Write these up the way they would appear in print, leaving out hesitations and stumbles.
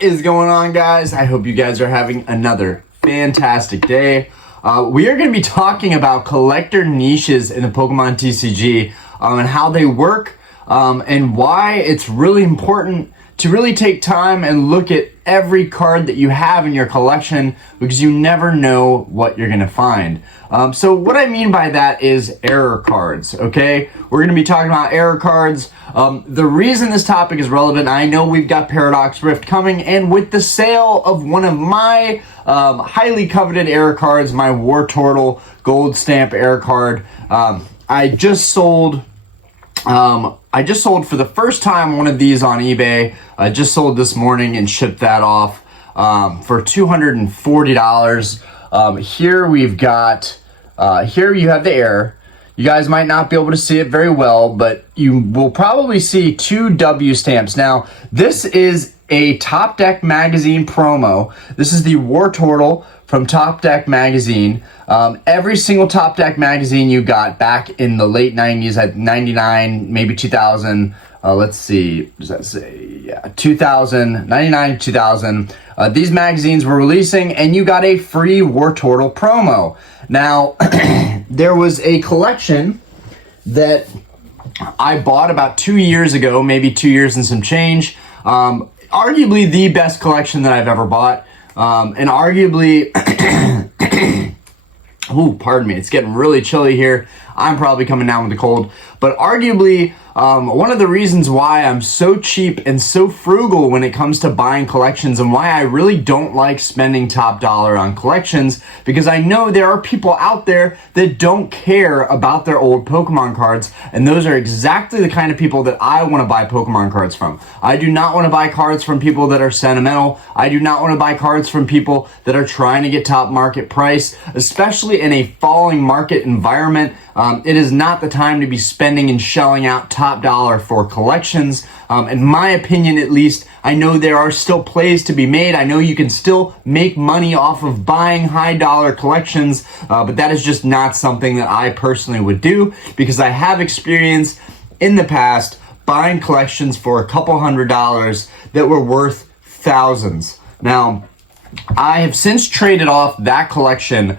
What is going on, guys? I hope you guys are having another fantastic day. We are going to be talking about collector niches in the Pokemon TCG and how they work and why it's really important to really take time and look at every card that you have in your collection, because you never know what you're going to find. So what I mean by that is error cards, okay? We're going to be talking about error cards. The reason this topic is relevant, I know we've got Paradox Rift coming, and with the sale of one of my highly coveted error cards, my War Turtle Gold Stamp error card, I just sold for the first time one of these on eBay. I just sold this morning and shipped that off for $240. Here we've got, here you have the error. You guys might not be able to see it very well, but you will probably see two W stamps. Now, this is a Top Deck Magazine promo. This is the War Turtle from Top Deck Magazine. Every single Top Deck magazine you got back in the late 90s, at 99, maybe 2000, let's see, what does that say? Yeah, 2000, 99, 2000. These magazines were releasing, and you got a free War Turtle promo. Now, there was a collection that I bought about 2 years ago, maybe 2 years and some change. Arguably the best collection that I've ever bought. And arguably, ooh, pardon me, it's getting really chilly here. I'm probably coming down with a cold. But arguably, one of the reasons why I'm so cheap and so frugal when it comes to buying collections, and why I really don't like spending top dollar on collections, because I know there are people out there that don't care about their old Pokemon cards, and those are exactly the kind of people that I want to buy Pokemon cards from. I do not want to buy cards from people that are sentimental. I do not want to buy cards from people that are trying to get top market price, especially in a falling market environment. It is not the time to be spending and shelling out top dollar for collections. In my opinion, at least, I know there are still plays to be made. I know you can still make money off of buying high dollar collections, but that is just not something that I personally would do, because I have experience in the past buying collections for a couple $100s that were worth thousands. Now, I have since traded off that collection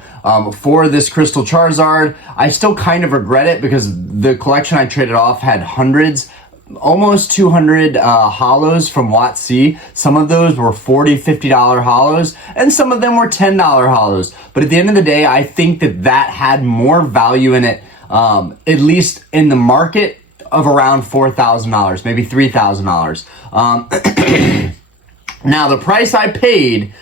for this Crystal Charizard. I still kind of regret it, because the collection I traded off had hundreds, almost 200 hollows from WotC. Some of those were $40, $50 hollows, and some of them were $10 hollows. But at the end of the day, I think that that had more value in it, at least in the market, of around $4,000, maybe $3,000. Now, the price I paid,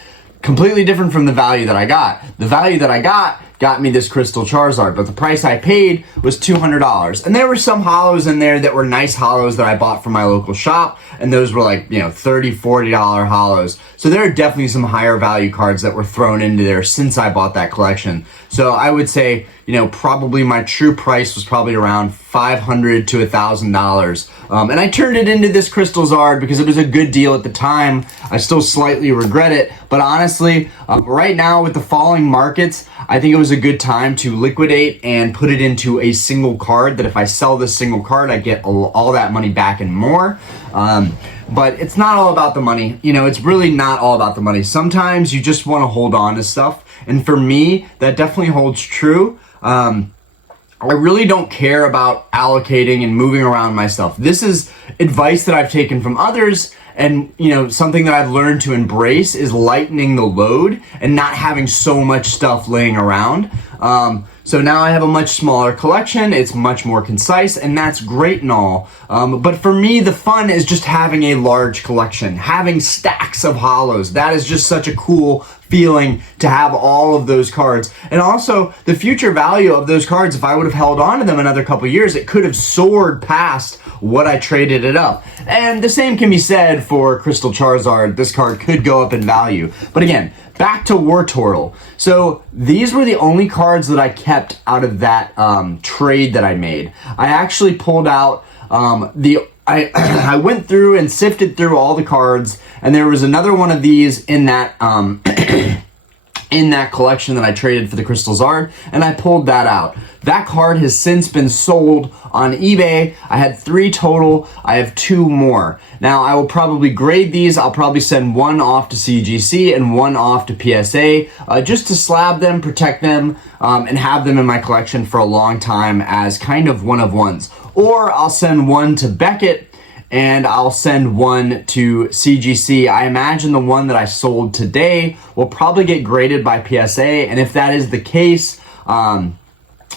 completely different from the value that I got. The value that I got me this Crystal Charizard, but the price I paid was $200. And there were some hollows in there that were nice hollows that I bought from my local shop, and those were like, $30, $40 hollows. So there are definitely some higher value cards that were thrown into there since I bought that collection. So I would say, probably my true price was probably around $500 to $1,000. And I turned it into this Crystal Zard because it was a good deal at the time. I still slightly regret it, but honestly, right now with the falling markets, I think it was a good time to liquidate and put it into a single card, that if I sell this single card, I get all that money back and more. But it's not all about the money. It's really not all about the money. Sometimes you just want to hold on to stuff. And for me, that definitely holds true. I really don't care about allocating and moving around my stuff. This is advice that I've taken from others, and something that I've learned to embrace is lightening the load and not having so much stuff laying around. So now I have a much smaller collection. It's much more concise, and that's great and all. But for me, the fun is just having a large collection, having stacks of hollows. That is just such a cool feeling to have all of those cards. And also the future value of those cards, if I would have held on to them another couple years, it could have soared past what I traded it up. And the same can be said for Crystal Charizard. This card could go up in value. But again, back to War Turtle. So these were the only cards that I kept out of that trade that I made. I actually pulled out I went through and sifted through all the cards, and there was another one of these in that in that collection that I traded for the Crystal Zard, and I pulled that out. That card has since been sold on eBay. I had 3 total. I have 2 more. Now, I will probably grade these. I'll probably send 1 off to CGC and 1 off to PSA, just to slab them, protect them, and have them in my collection for a long time as kind of one-of-ones. Or I'll send 1 to Beckett, and I'll send 1 to CGC. I imagine the one that I sold today will probably get graded by PSA, and if that is the case,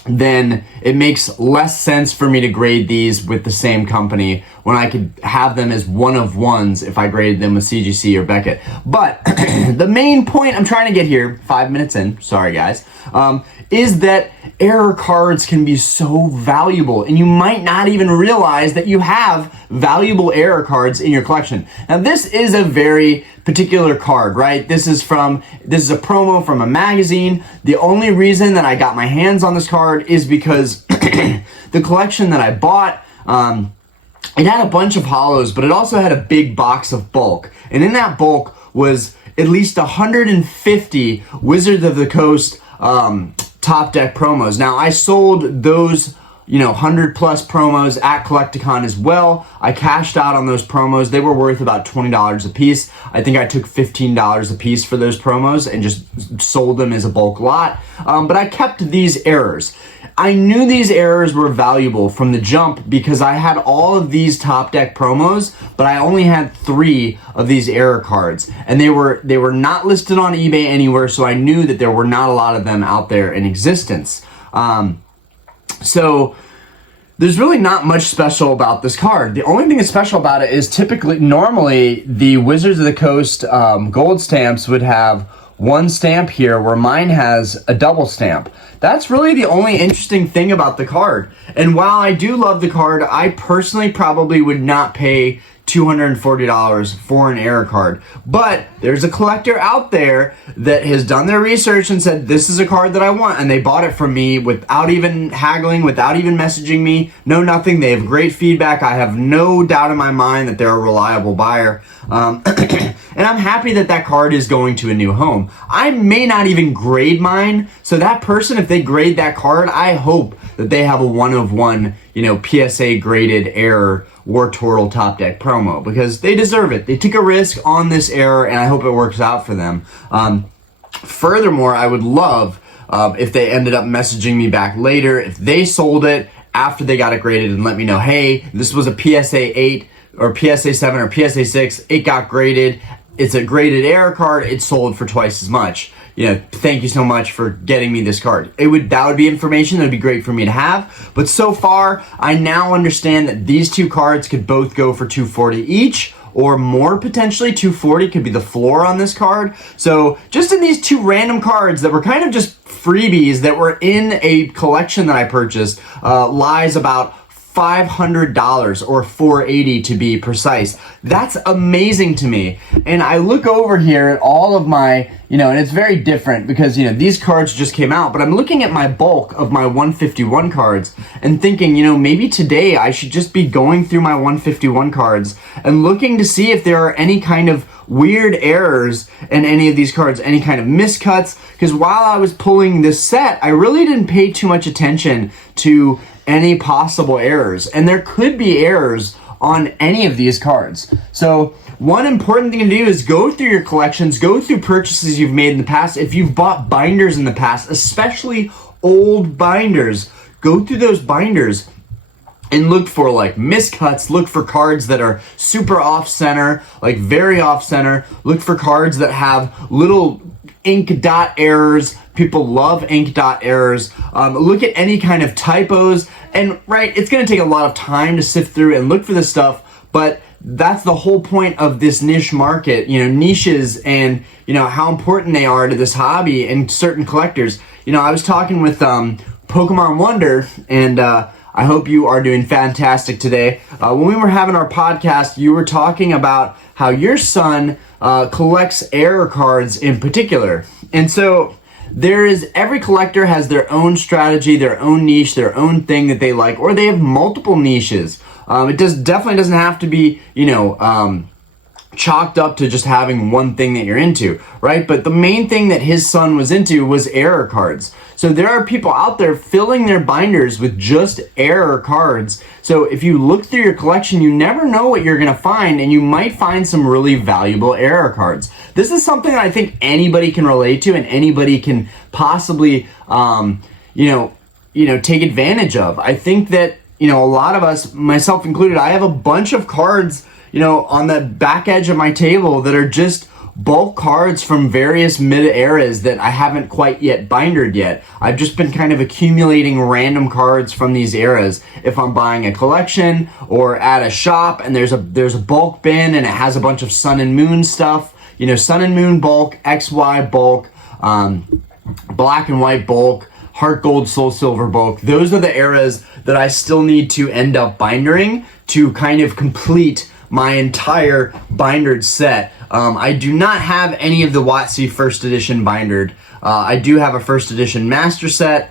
then it makes less sense for me to grade these with the same company when I could have them as one-of-ones if I graded them with CGC or Beckett. But the main point I'm trying to get here, 5 minutes in, sorry guys, is that error cards can be so valuable, and you might not even realize that you have valuable error cards in your collection. Now, this is a very particular card, right? This is a promo from a magazine. The only reason that I got my hands on this card is because the collection that I bought, it had a bunch of holos, but it also had a big box of bulk. And in that bulk was at least 150 Wizards of the Coast top deck promos. Now, I sold those 100 plus promos at Collecticon as well. I cashed out on those promos. They were worth about $20 a piece. I think I took $15 a piece for those promos and just sold them as a bulk lot. But I kept these errors. I knew these errors were valuable from the jump because I had all of these top deck promos, but I only had 3 of these error cards, and they were not listed on eBay anywhere, so I knew that there were not a lot of them out there in existence. So there's really not much special about this card. The only thing that's special about it is normally the Wizards of the Coast gold stamps would have 1 stamp here, where mine has a double stamp. That's really the only interesting thing about the card. And while I do love the card, I personally probably would not pay $240 for an error card. But there's a collector out there that has done their research and said, this is a card that I want, and they bought it from me without even haggling, without even messaging me, no nothing. They have great feedback. I have no doubt in my mind that they're a reliable buyer. And I'm happy that that card is going to a new home. I may not even grade mine, so that person, if they grade that card, I hope that they have a one-of-one, PSA graded error War Turtle top deck promo, because they deserve it. They took a risk on this error, and I hope it works out for them. Furthermore, I would love if they ended up messaging me back later, if they sold it after they got it graded, and let me know, hey, this was a PSA 8 or PSA 7 or PSA 6, it got graded, it's a graded error card, it sold for twice as much. Thank you so much for getting me this card. That would be information that would be great for me to have. But so far, I now understand that these 2 cards could both go for $240 each, or more potentially. $240 could be the floor on this card. So just in these 2 random cards that were kind of just freebies that were in a collection that I purchased, lies about $500 or $480 to be precise. That's amazing to me. And I look over here at all of my, and it's very different because, these cards just came out, but I'm looking at my bulk of my 151 cards and thinking, maybe today I should just be going through my 151 cards and looking to see if there are any kind of weird errors in any of these cards, any kind of miscuts, because while I was pulling this set, I really didn't pay too much attention to any possible errors, and there could be errors on any of these cards. So one important thing to do is go through your collections, go through purchases you've made in the past. If you've bought binders in the past, especially old binders, go through those binders and look for miscuts, look for cards that are super off center, very off center, look for cards that have little ink dot errors. People love ink dot errors. Look at any kind of typos, and it's going to take a lot of time to sift through and look for this stuff, but that's the whole point of this niche market, niches, and how important they are to this hobby and certain collectors. I was talking with Pokemon Wonder, and I hope you are doing fantastic today. When we were having our podcast, you were talking about how your son collects error cards in particular. And so every collector has their own strategy, their own niche, their own thing that they like, or they have multiple niches. It definitely doesn't have to be, chalked up to just having one thing that you're into, right? But the main thing that his son was into was error cards. So there are people out there filling their binders with just error cards. So if you look through your collection, you never know what you're gonna find, and you might find some really valuable error cards. This is something that I think anybody can relate to, and anybody can possibly, take advantage of. I think that, a lot of us, myself included, I have a bunch of cards on the back edge of my table that are just bulk cards from various mid eras that I haven't quite yet bindered yet. I've just been kind of accumulating random cards from these eras. If I'm buying a collection or at a shop and there's a bulk bin and it has a bunch of Sun and Moon stuff, Sun and Moon bulk, XY bulk, black and white bulk, Heart Gold, Soul Silver bulk. Those are the eras that I still need to end up bindering to kind of complete my entire bindered set. I do not have any of the WotC first edition bindered. I do have a first edition master set,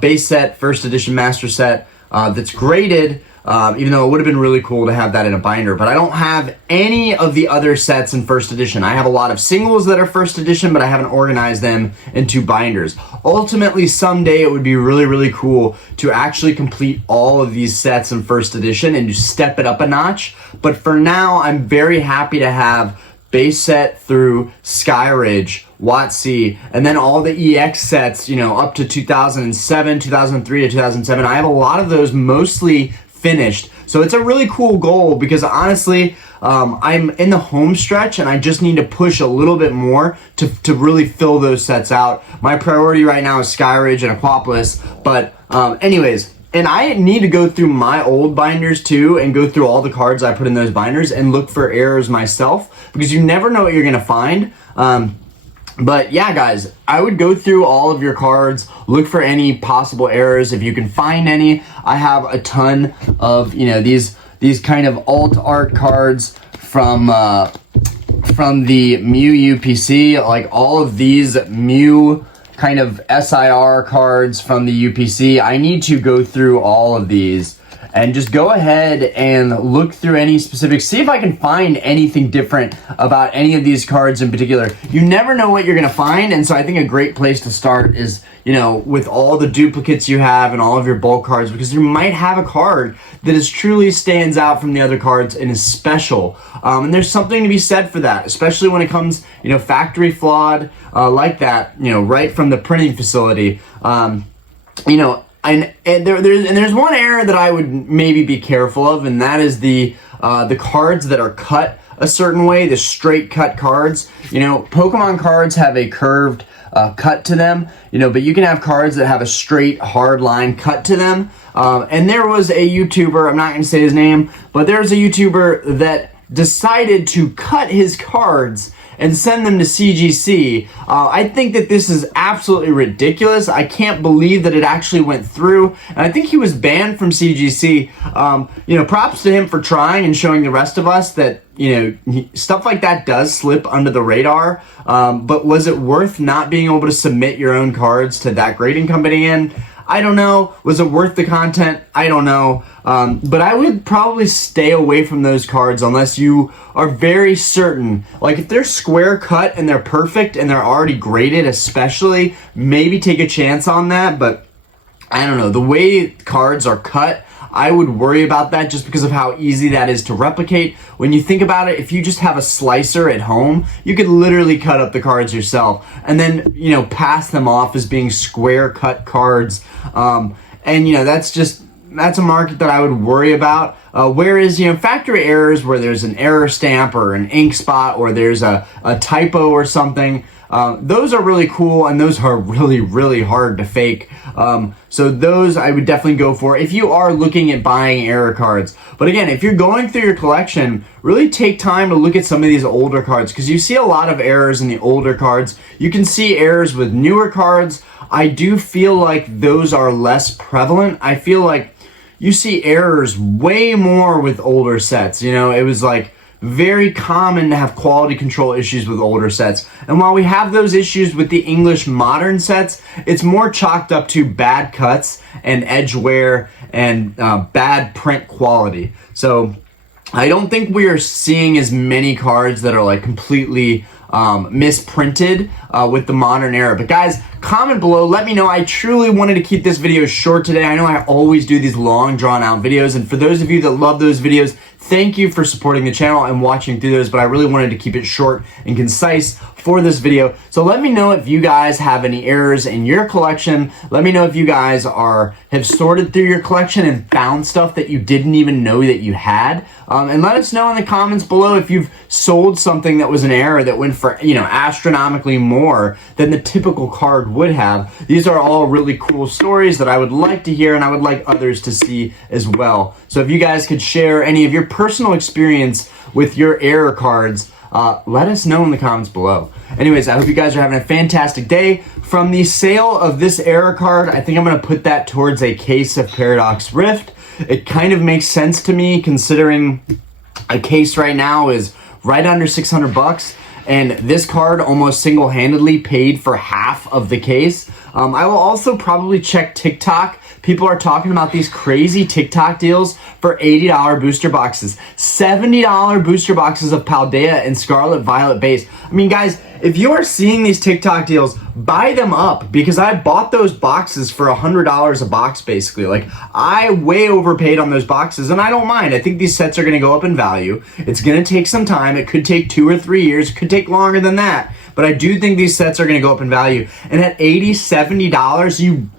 base set, first edition master set that's graded, even though it would have been really cool to have that in a binder, but I don't have any of the other sets in first edition. I have a lot of singles that are first edition, but I haven't organized them into binders. Ultimately, someday it would be really, really cool to actually complete all of these sets in first edition and just step it up a notch. But for now, I'm very happy to have base set through Skyridge, WotC, and then all the EX sets, up to 2007, 2003 to 2007. I have a lot of those mostly finished. So it's a really cool goal because honestly, I'm in the home stretch and I just need to push a little bit more to really fill those sets out. My priority right now is Skyridge and Aquapolis, but anyways, and I need to go through my old binders too and go through all the cards I put in those binders and look for errors myself because you never know what you're gonna find. But yeah, guys, I would go through all of your cards, look for any possible errors if you can find any. I have a ton of these kind of alt art cards from the Mew UPC, like all of these Mew kind of SIR cards from the UPC. I need to go through all of these and just go ahead and look through any specifics, see if I can find anything different about any of these cards in particular. You never know what you're gonna find, and so I think a great place to start is, with all the duplicates you have and all of your bulk cards, because you might have a card that is truly stands out from the other cards and is special. And there's something to be said for that, especially when it comes, factory flawed, like that, right from the printing facility. And there's one error that I would maybe be careful of, and that is the cards that are cut a certain way, the straight cut cards. Pokemon cards have a curved cut to them, but you can have cards that have a straight hard line cut to them. And there was a YouTuber, I'm not going to say his name, but there's a YouTuber that decided to cut his cards and send them to CGC. I think that this is absolutely ridiculous. I can't believe that it actually went through, and I think he was banned from CGC. Props to him for trying and showing the rest of us that stuff like that does slip under the radar. But was it worth not being able to submit your own cards to that grading company in? I don't know. Was it worth the content? I don't know. But I would probably stay away from those cards unless you are very certain. Like if they're square cut and they're perfect and they're already graded especially, maybe take a chance on that. But I don't know. The way cards are cut, I would worry about that just because of how easy that is to replicate. When you think about it, if you just have a slicer at home, you could literally cut up the cards yourself and then, pass them off as being square cut cards. That's a market that I would worry about. Whereas, factory errors where there's an error stamp or an ink spot or there's a typo or something, those are really cool and those are really, really hard to fake. So those I would definitely go for if you are looking at buying error cards. But again, if you're going through your collection, really take time to look at some of these older cards because you see a lot of errors in the older cards. You can see errors with newer cards. I do feel like those are less prevalent. I feel like you see errors way more with older sets. It was like very common to have quality control issues with older sets. And while we have those issues with the English modern sets, it's more chalked up to bad cuts and edge wear and bad print quality. So I don't think we are seeing as many cards that are like completely misprinted with the modern era. But guys, comment below, let me know. I truly wanted to keep this video short today. I know I always do these long drawn out videos, and for those of you that love those videos, thank you for supporting the channel and watching through those, but I really wanted to keep it short and concise for this video. So let me know if you guys have any errors in your collection. Let me know if you guys have sorted through your collection and found stuff that you didn't even know that you had. And let us know in the comments below if you've sold something that was an error that went for, you know, astronomically more than the typical card would have. These are all really cool stories that I would like to hear and I would like others to see as well. So if you guys could share any of your personal experience with your error cards, let us know in the comments below. Anyways, I hope you guys are having a fantastic day. From the sale of this error card, I think I'm going to put that towards a case of Paradox Rift. It kind of makes sense to me considering a case right now is right under 600 bucks, and this card almost single-handedly paid for half of the case. I will also probably check TikTok. People are talking about these crazy TikTok deals for $80 booster boxes, $70 booster boxes of Paldea and Scarlet Violet base. I mean, guys, if you are seeing these TikTok deals, buy them up, because I bought those boxes for $100 a box, basically. Like, I way overpaid on those boxes, and I don't mind. I think these sets are going to go up in value. It's going to take some time. It could take 2 or 3 years. It could take longer than that. But I do think these sets are going to go up in value. And at $80, $70,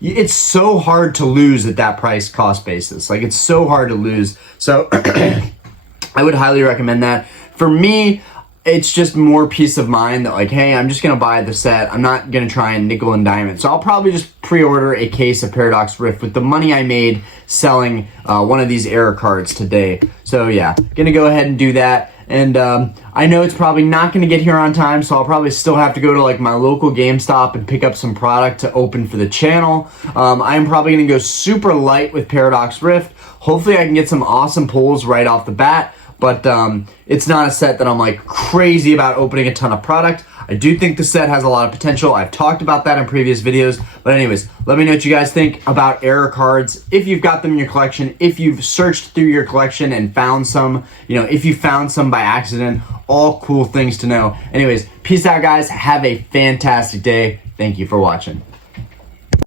it's so hard to lose at that price cost basis. Like, it's so hard to lose. So I would highly recommend that. For me, it's just more peace of mind that, like, hey, I'm just going to buy the set. I'm not going to try and nickel and dime it. So I'll probably just pre-order a case of Paradox Rift with the money I made selling one of these error cards today. So yeah, going to go ahead and do that. And I know it's probably not going to get here on time, so I'll probably still have to go to like my local GameStop and pick up some product to open for the channel. I'm probably going to go super light with Paradox Rift. Hopefully I can get some awesome pulls right off the bat. But it's not a set that I'm like crazy about opening a ton of product. I do think the set has a lot of potential. I've talked about that in previous videos. But anyways, let me know what you guys think about error cards. If you've got them in your collection, if you've searched through your collection and found some, you know, if you found some by accident, all cool things to know. Anyways, peace out, guys. Have a fantastic day. Thank you for watching.